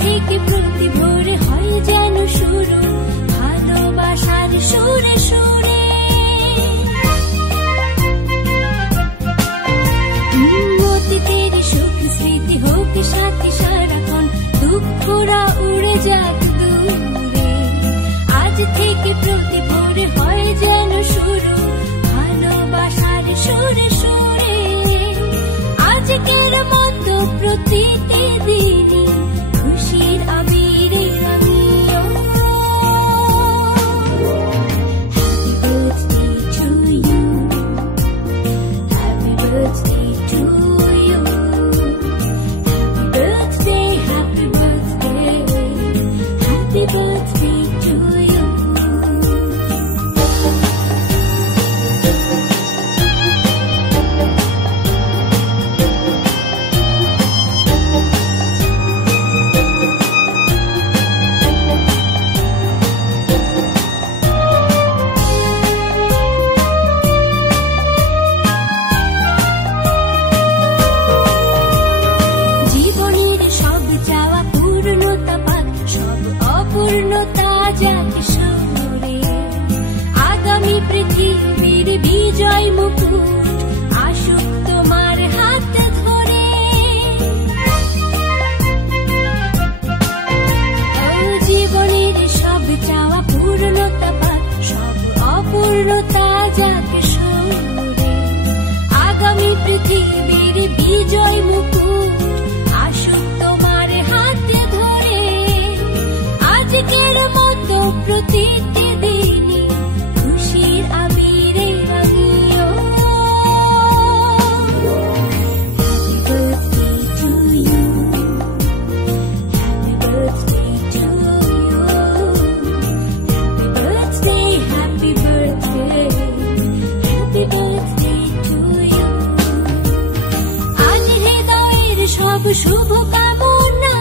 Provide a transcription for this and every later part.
থেকে প্রতি ভোরে হয় যেন শুরু ভালোবাসার সুরে সুরে। অতীতের সুখ স্মৃতি হোক সাথী সারাক্ষণ, দুঃখরা উড়ে যাক দূরে। আজ থেকে প্রতি ভোরে হয় যেন শুরু ভালোবাসার সুরে সুরে। আজকের মতো প্রতিটি দিনই খুশির আবিরে আমিও। Happy birthday to you, happy birthday to you, happy birthday, happy birthday to you. জীবনের সব চাওয়া পূর্ণতা পাক, সব অপূর্ণতা যাকে সরে। আগামী পৃথিবীর বিজয় মুকুট আসুক তোমার হাত ধরে। জীবনের সব চাওয়া পূর্ণতা পাক, সব অপূর্ণতা যাকে সরে। আগামী পৃথিবীর বিজয় মুকুট আসুক তোমার হাতে ধরে। আজকের মতো প্রতিটি দিনই খুশির আবিরে আমিও। Happy birthday to you, happy birthday to you, happy birthday, happy birthday to you. আজ হৃদয়ের সব শুভ কামনা,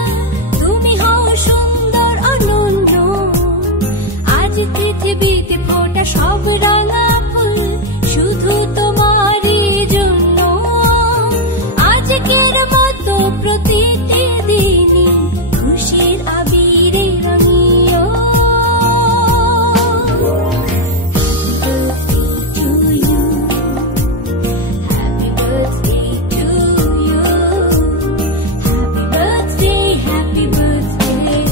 তুমি হও সুন্দর অনন্য। আজ পৃথিবীতে ফোটা সব রাঙা ফুল শুধু তোমারই জন্য। আজকের মতো প্রতিটি দিনই খুশির আবিরে আমিও। Happy birthday to you, happy birthday, happy birthday,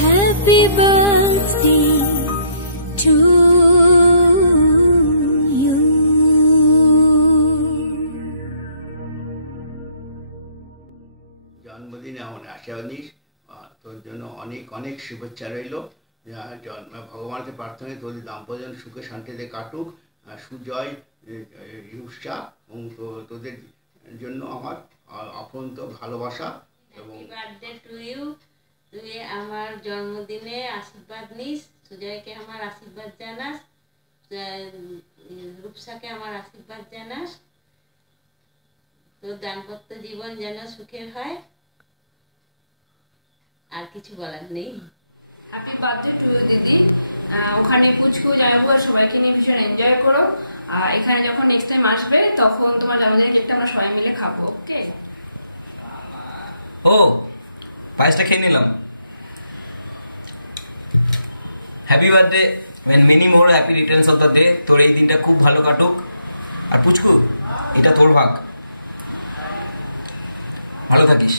happy birthday to you. জন্মদিনে আমার আশা আনিস, তোর জন্য অনেক অনেক শুভেচ্ছা রইল। ভগবানকে প্রার্থনা তোর দাম্পত্য সুখে শান্তিতে কাটুক, সুজয় উৎসাহ, এবং তোদের জন্য আমার অফুরন্ত ভালোবাসা। এবং হ্যাপি বার্থডে টু ইউ। তুই আমার জন্মদিনে আশীর্বাদ নিস, সুজয়কে আমার আশীর্বাদ জানাস, রূপসাকে আমার আশীর্বাদ জানাস। তোর দাম্পত্য জীবন যেন সুখের হয়, আর কিছু বলার নেই। হ্যাপি বার্থডে টু ইউ দিদি। ওখানে পুচকু জামাইবু আর সবাইকে নিয়ে ভীষণ এনজয় করো। এখানে যখন নেক্সট টাইম আসবে তখন তোমার জন্মদিনের কেকটা আমরা সবাই মিলে খাবো। ওকে? ও পায়েসটা খেয়ে নিলাম। Happy birthday and many more happy returns of the day. তোর এই দিনটা খুব ভালো কাটুক। আর পুচকু, এটা তোর ভাগ, ভালো থাকিস।